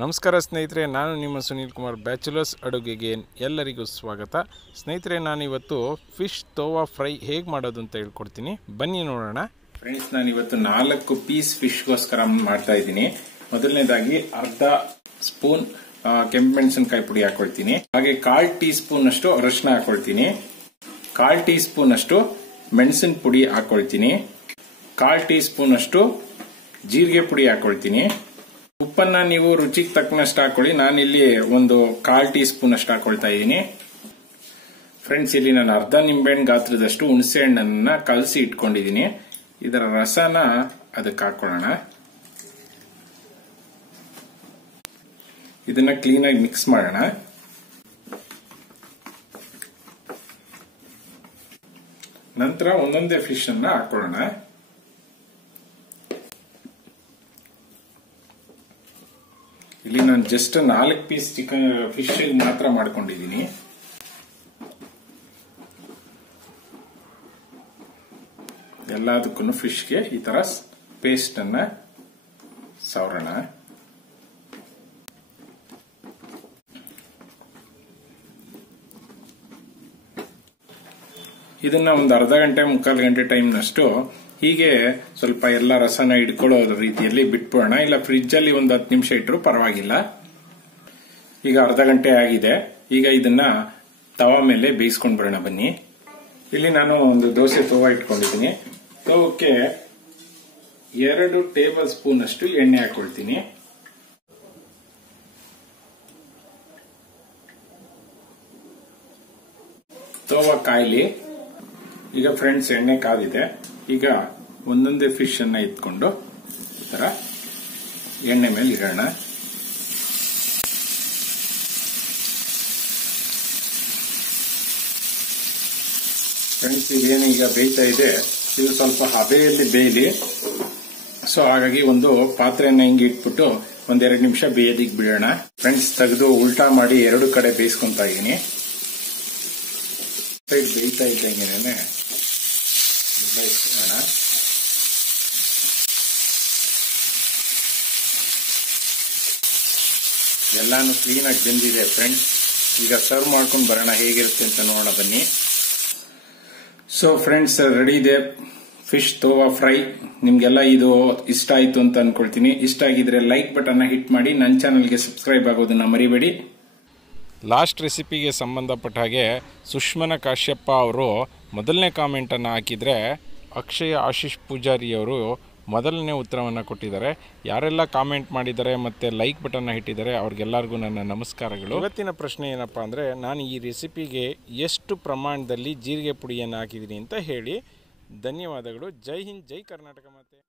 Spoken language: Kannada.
ನಮಸ್ಕಾರ ಸ್ನೇಹಿತರೆ, ನಾನು ನಿಮ್ಮ ಸುನೀಲ್ ಕುಮಾರ್ ಬ್ಯಾಚುಲರ್ಸ್ ಅಡುಗೆಗೆ ಎಲ್ಲರಿಗೂ ಸ್ವಾಗತ. ಸ್ನೇಹಿತರೆ, ನಾನಿವತ್ತು ಫಿಶ್ ತೋವಾ ಫ್ರೈ ಹೇಗೆ ಮಾಡೋದು ಅಂತ ಹೇಳ್ಕೊಡ್ತೀನಿ. ಬನ್ನಿ ನೋಡೋಣ. ಫ್ರೆಂಡ್ಸ್ ನಾನು ಇವತ್ತು ನಾಲ್ಕು ಪೀಸ್ ಫಿಶ್ಗೋಸ್ಕರ ಮಾಡ್ತಾ ಇದ್ದೀನಿ. ಮೊದಲನೇದಾಗಿ ಅರ್ಧ ಸ್ಪೂನ್ ಕೆಂಪು ಮೆಣಸಿನಕಾಯಿ ಪುಡಿ ಹಾಕೊಳ್ತೀನಿ. ಹಾಗೆ ಕಾಲ್ ಟೀ ಸ್ಪೂನ್ ಅಷ್ಟು ಅರಶಿನ ಹಾಕೊಳ್ತೀನಿ. ಕಾಲ್ ಟೀ ಸ್ಪೂನ್ ಅಷ್ಟು ಮೆಣಸಿನ ಪುಡಿ ಹಾಕೊಳ್ತೀನಿ. ಕಾಲ್ ಟೀ ಸ್ಪೂನ್ ಅಷ್ಟು ಜೀರಿಗೆ ಪುಡಿ ಹಾಕೊಳ್ತೀನಿ. ಉಪ್ಪನ್ನ ನೀವು ರುಚಿಗೆ ತಕ್ಕನಷ್ಟು ಹಾಕೊಳ್ಳಿ. ನಾನಿಲ್ಲಿ ಒಂದು ಕಾಲ್ ಟೀ ಸ್ಪೂನ್ ಅಷ್ಟು ಹಾಕೊಳ್ತಾ ಇದ್ದೀನಿ. ಫ್ರೆಂಡ್ಸ್ ಇಲ್ಲಿ ನಾನು ಅರ್ಧ ನಿಂಬೆಹಣ್ಣು ಗಾತ್ರದಷ್ಟು ಹುಣಸೆ ಹಣ್ಣನ್ನ ಕಲಸಿ ಇಟ್ಕೊಂಡಿದ್ದೀನಿ. ಇದರ ರಸನ ಅದಕ್ಕೆ ಹಾಕೊಳ್ಳೋಣ. ಇದನ್ನ ಕ್ಲೀನಾಗಿ ಮಿಕ್ಸ್ ಮಾಡೋಣ. ನಂತರ ಒಂದೊಂದೇ ಫಿಶ್ ಅನ್ನ ಹಾಕೊಳ್ಳೋಣ. ಇಲ್ಲಿ ನಾನು ಜಸ್ಟ್ ನಾಲ್ಕು ಪೀಸ್ ಚಿಕನ್ ಫಿಶ್ ಮಾತ್ರ ಮಾಡ್ಕೊಂಡಿದ್ದೀನಿ. ಎಲ್ಲದಕ್ಕೂ ಫಿಶ್ಗೆ ಈ ತರ ಪೇಸ್ಟ್ ಅನ್ನ ಸವರೋಣ. ಇದನ್ನ ಒಂದು ಅರ್ಧ ಗಂಟೆ, ಮುಕ್ಕಾಲು ಗಂಟೆ ಟೈಮ್ನಷ್ಟು ಹೀಗೆ ಸ್ವಲ್ಪ ಎಲ್ಲ ರಸನ ಇಟ್ಕೊಳ್ಳೋ ರೀತಿಯಲ್ಲಿ ಬಿಟ್ಬಿಡೋಣ. ಇಲ್ಲ ಫ್ರಿಜ್ ಅಲ್ಲಿ ಒಂದು ಹತ್ತು ನಿಮಿಷ ಇಟ್ಟರು ಪರವಾಗಿಲ್ಲ. ಈಗ ಅರ್ಧ ಗಂಟೆ ಆಗಿದೆ. ಈಗ ಇದನ್ನ ತವ ಮೇಲೆ ಬೇಯಿಸ್ಕೊಂಡ್ ಬರೋಣ ಬನ್ನಿ. ಇಲ್ಲಿ ನಾನು ಒಂದು ದೋಸೆ ತವ ಇಟ್ಕೊಂಡಿದ್ದೀನಿ. ತವಕ್ಕೆ ಎರಡು ಟೇಬಲ್ ಸ್ಪೂನ್ ಅಷ್ಟು ಎಣ್ಣೆ ಹಾಕೊಳ್ತೀನಿ. ತೋವ ಕಾಯ್ಲಿ. ಈಗ ಫ್ರೆಂಡ್ಸ್, ಎಣ್ಣೆ ಕಾದಿದೆ. ಈಗ ಒಂದೊಂದೇ ಫಿಶ್ ಅನ್ನ ಇಟ್ಕೊಂಡು ಈ ತರ ಎಣ್ಣೆ ಮೇಲೆ ಇಡೋಣ. ಫ್ರೆಂಡ್ಸ್, ಇದೇನು ಈಗ ಬೇಯ್ತಾ ಇದೆ. ಇದು ಸ್ವಲ್ಪ ಹಬೆಯಲ್ಲಿ ಬೇಯಲಿ. ಸೊ ಹಾಗಾಗಿ ಒಂದು ಪಾತ್ರೆಯನ್ನ ಹಿಂಗೆ ಇಟ್ಬಿಟ್ಟು ಒಂದೆರಡು ನಿಮಿಷ ಬೇಯೋದಿಕ್ ಬಿಡೋಣ. ಫ್ರೆಂಡ್ಸ್, ತೆಗೆದು ಉಲ್ಟಾ ಮಾಡಿ ಎರಡು ಕಡೆ ಬೇಯಿಸ್ಕೊಂತ ಇದ್ದೀನಿ. ಬೇಯ್ತಾ ಇದ್ದಂಗೆನೆ ಬೇಯಿಸೋಣ ಎಲ್ಲಾನು ಕ್ಲೀನಾಗಿ ಬೆಂದಿದೆ ಫ್ರೆಂಡ್ಸ್ ಈಗ ಸರ್ವ್ ಮಾಡ್ಕೊಂಡು ಬರೋಣ, ಹೇಗಿರುತ್ತೆ ಅಂತ ನೋಡೋಣ ಬನ್ನಿ. ಸೊ ಫ್ರೆಂಡ್ಸ್ ರೆಡಿ ಇದೆ. ಫಿಶ್ ತೋವಾ ಫ್ರೈ ನಿಮ್ಗೆಲ್ಲ ಇದು ಇಷ್ಟ ಆಯ್ತು ಅಂತ ಅನ್ಕೊಳ್ತೀನಿ. ಇಷ್ಟ ಆಗಿದ್ರೆ ಲೈಕ್ ಬಟನ್ ಹಿಟ್ ಮಾಡಿ. ನನ್ನ ಚಾನಲ್ಗೆ ಸಬ್ಸ್ಕ್ರೈಬ್ ಆಗೋದನ್ನ ಮರಿಬೇಡಿ. ಲಾಸ್ಟ್ ರೆಸಿಪಿಗೆ ಸಂಬಂಧಪಟ್ಟ ಹಾಗೆ ಸುಷ್ಮನ ಕಾಶ್ಯಪ್ಪ ಅವರು ಮೊದಲನೇ ಕಾಮೆಂಟನ್ನು ಹಾಕಿದರೆ ಅಕ್ಷಯ ಆಶೀಶ್ ಪೂಜಾರಿ ಅವರು ಮೊದಲನೇ ಉತ್ತರವನ್ನು ಕೊಟ್ಟಿದ್ದಾರೆ. ಯಾರೆಲ್ಲ ಕಾಮೆಂಟ್ ಮಾಡಿದ್ದಾರೆ ಮತ್ತು ಲೈಕ್ ಬಟನ್ನ ಇಟ್ಟಿದ್ದಾರೆ ಅವ್ರಿಗೆಲ್ಲರಿಗೂ ನನ್ನ ನಮಸ್ಕಾರಗಳು. ಇವತ್ತಿನ ಪ್ರಶ್ನೆ ಏನಪ್ಪ ಅಂದರೆ ನಾನು ಈ ರೆಸಿಪಿಗೆ ಎಷ್ಟು ಪ್ರಮಾಣದಲ್ಲಿ ಜೀರಿಗೆ ಪುಡಿಯನ್ನು ಹಾಕಿದ್ದೀನಿ ಅಂತ ಹೇಳಿ. ಧನ್ಯವಾದಗಳು. ಜೈ ಹಿಂದ್, ಜೈ ಕರ್ನಾಟಕ ಮಾತೆ.